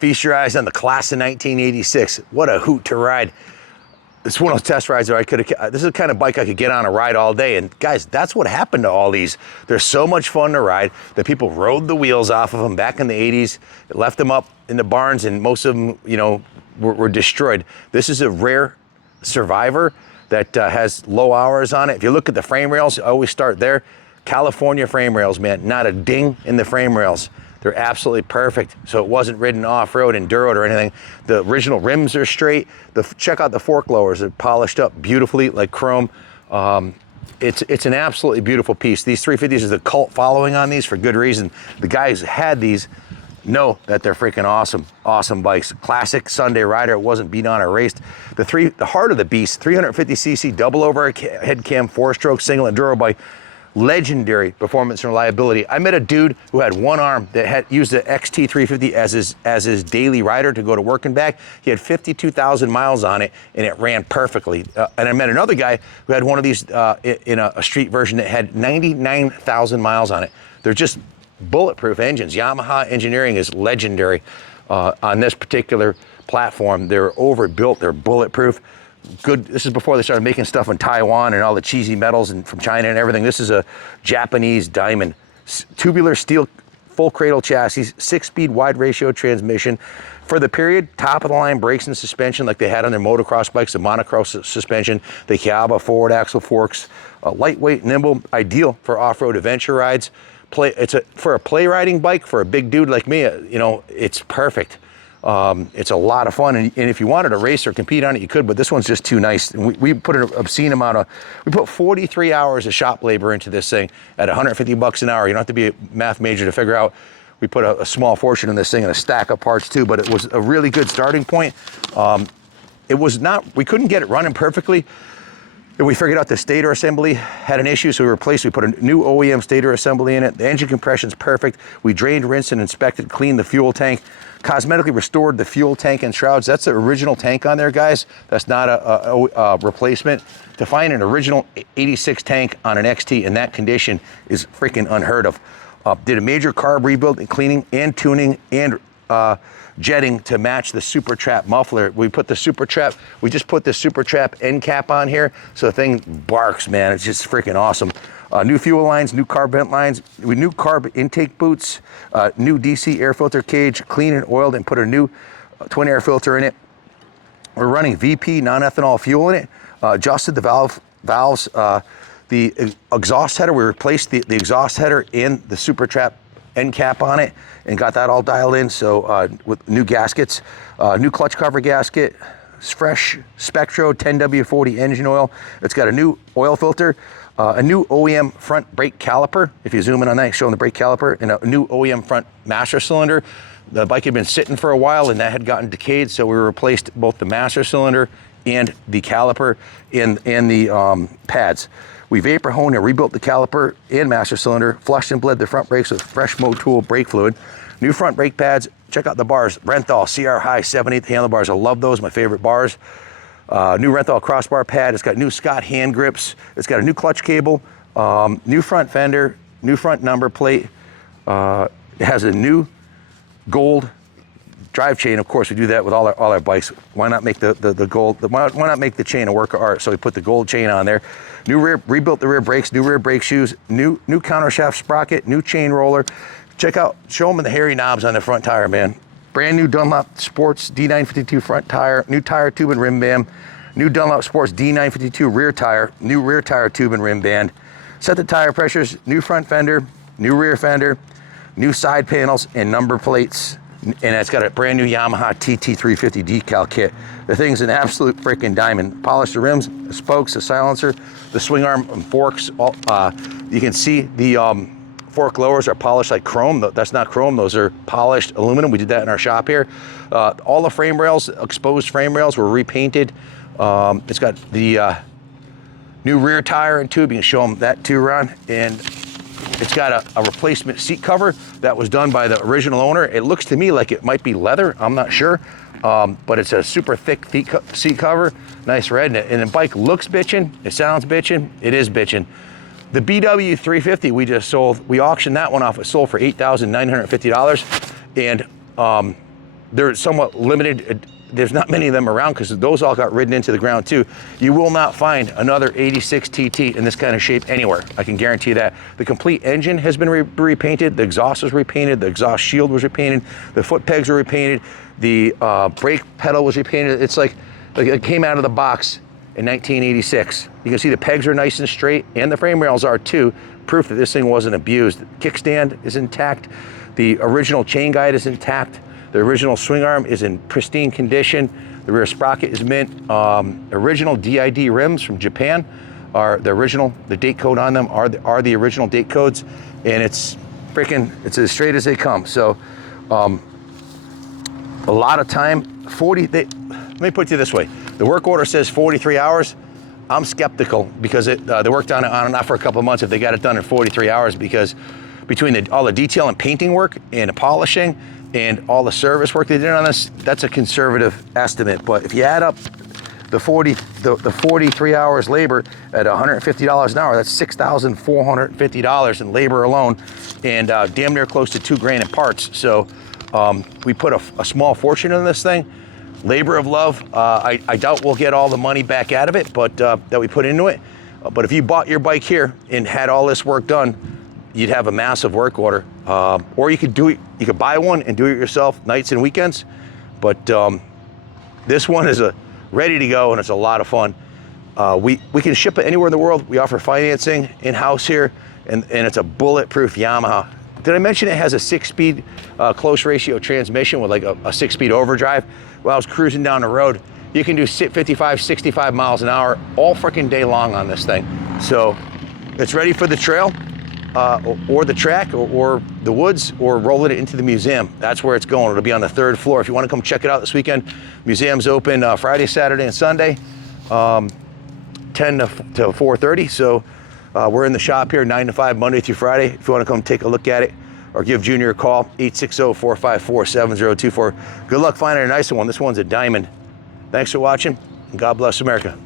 Feast your eyes on the class of 1986. What a hoot to ride. It's one of those test rides that this is the kind of bike I could get on a ride all day. And guys, that's what happened to all these. They're so much fun to ride that people rode the wheels off of them back in the 80s, left them up in the barns, and most of them, you know, were destroyed. This is a rare survivor that has low hours on it. If you look at the frame rails, I always start there. California frame rails, man, not a ding in the frame rails. They're absolutely perfect. So it wasn't ridden off-road, enduroed or anything. The original rims are straight. Check out the fork lowers. They're polished up beautifully like chrome. It's an absolutely beautiful piece. These 350s is a cult following on these for good reason. The guys who had these know that they're freaking awesome, awesome bikes. Classic Sunday rider. It wasn't beat on or raced. The heart of the beast, 350cc double overhead cam 4-stroke single enduro bike. Legendary performance and reliability. I met a dude who had one arm that had used the TT350 as his daily rider to go to work and back. He had 52,000 miles on it, and it ran perfectly. And I met another guy who had one of these in a street version that had 99,000 miles on it. They're just bulletproof engines. Yamaha engineering is legendary on this particular platform. They're overbuilt. They're bulletproof. Good. This is before they started making stuff in Taiwan and all the cheesy metals and from China and everything. This is a Japanese diamond. Tubular steel full cradle chassis, 6-speed wide ratio transmission. For the period, top of the line brakes and suspension like they had on their motocross bikes, the monocross suspension, the Kayaba forward axle forks, lightweight, nimble, ideal for off-road adventure rides. For a play riding bike, for a big dude like me, you know, it's perfect. It's a lot of fun, and if you wanted to race or compete on it, you could, but this one's just too nice. And we put an obscene amount of, we put 43 hours of shop labor into this thing at 150 bucks an hour. You don't have to be a math major to figure out. We put a small fortune in this thing and a stack of parts too, but it was a really good starting point. It was not, we couldn't get it running perfectly. And we figured out the stator assembly had an issue, so we put a new OEM stator assembly in it. The engine compression's perfect. We drained, rinsed, and inspected, cleaned the fuel tank, cosmetically restored the fuel tank and shrouds. That's the original tank on there, guys. That's not a replacement. To find an original 86 tank on an XT in that condition is freaking unheard of. Did a major carb rebuild and cleaning and tuning and jetting to match the Super Trap muffler. We just put the Super Trap end cap on here, so the thing barks, man. It's just freaking awesome. New fuel lines, new carb vent lines, new carb intake boots, new DC air filter cage, clean and oiled, and put a new twin air filter in it. We're running VP non-ethanol fuel in it. Adjusted the valves, the exhaust header. We replaced the exhaust header and the Super Trap end cap on it and got that all dialed in. So with new gaskets, new clutch cover gasket, fresh Spectro 10W40 engine oil. It's got a new oil filter, a new OEM front brake caliper. If you zoom in on that, showing the brake caliper, and a new OEM front master cylinder. The bike had been sitting for a while and that had gotten decayed, so we replaced both the master cylinder and the caliper and the pads. We vapor honed and rebuilt the caliper and master cylinder, flushed and bled the front brakes with fresh Motul brake fluid. New front brake pads. Check out the bars. Renthal CR High 7/8 handlebars. I love those, my favorite bars. New Renthal crossbar pad. It's got new Scott hand grips. It's got a new clutch cable, new front fender, new front number plate. It has a new gold drive chain. Of course, we do that with all our bikes. Why not make the gold? Why not make the chain a work of art? So we put the gold chain on there. New rear, rebuilt the rear brakes, new rear brake shoes, new countershaft sprocket, new chain roller. Check out, show them the hairy knobs on the front tire, man. Brand new Dunlop Sports D952 front tire, new tire tube and rim band, new Dunlop Sports D952 rear tire, new rear tire tube and rim band. Set the tire pressures, new front fender, new rear fender, new side panels and number plates. And it's got a brand new Yamaha TT350 decal kit. The thing's an absolute freaking diamond. Polished the rims, the spokes, the silencer, the swing arm and forks. You can see the fork lowers are polished like chrome. That's not chrome, those are polished aluminum. We did that in our shop here. All the frame rails, exposed frame rails, were repainted. It's got the new rear tire and tube. You can show them that too, Ron. And it's got a replacement seat cover that was done by the original owner. It looks to me like it might be leather, I'm not sure. But it's a super thick seat cover, nice red. And the bike looks bitchin', it sounds bitchin', it is bitchin'. The BW350 we just sold, we auctioned that one off. It sold for $8,950. And they're somewhat limited. There's not many of them around because those all got ridden into the ground too. You will not find another 86 TT in this kind of shape anywhere. I can guarantee that. The complete engine has been repainted. The exhaust was repainted. The exhaust shield was repainted. The foot pegs were repainted. The brake pedal was repainted. It's like it came out of the box in 1986. You can see the pegs are nice and straight, and the frame rails are too. Proof that this thing wasn't abused. The kickstand is intact. The original chain guide is intact. The original swing arm is in pristine condition. The rear sprocket is mint. Original DID rims from Japan are the original. The date code on them are the original date codes, and it's as straight as they come. So a lot of time, let me put it to you this way. The work order says 43 hours. I'm skeptical because they worked on it on and off for a couple of months if they got it done in 43 hours, because between all the detail and painting work and the polishing and all the service work they did on this, that's a conservative estimate. But if you add up the 43 hours labor at $150 an hour, that's $6,450 in labor alone, and damn near close to $2,000 in parts. So we put a small fortune in this thing. Labor of love. I doubt we'll get all the money back out of it, but that we put into it. But if you bought your bike here and had all this work done, you'd have a massive work order. Or you could do it. You could buy one and do it yourself nights and weekends. But this one is ready to go, and it's a lot of fun. We can ship it anywhere in the world. We offer financing in-house here, and it's a bulletproof Yamaha. Did I mention it has a 6-speed close ratio transmission with like a 6-speed overdrive? While I was cruising down the road, you can do 55, 65 miles an hour all freaking day long on this thing. So it's ready for the trail or the track or the woods, or rolling it into the museum. That's where it's going. It'll be on the 3rd floor. If you want to come check it out this weekend, museum's open Friday, Saturday, and Sunday, 10 to 4:30. So we're in the shop here 9 to 5 Monday through Friday. If you want to come take a look at it, or give Junior a call, 860-454-7024. Good luck finding a nicer one. This one's a diamond. Thanks for watching, and God bless America.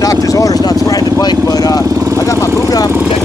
Doctor's orders not to ride the bike, but I got my boot on.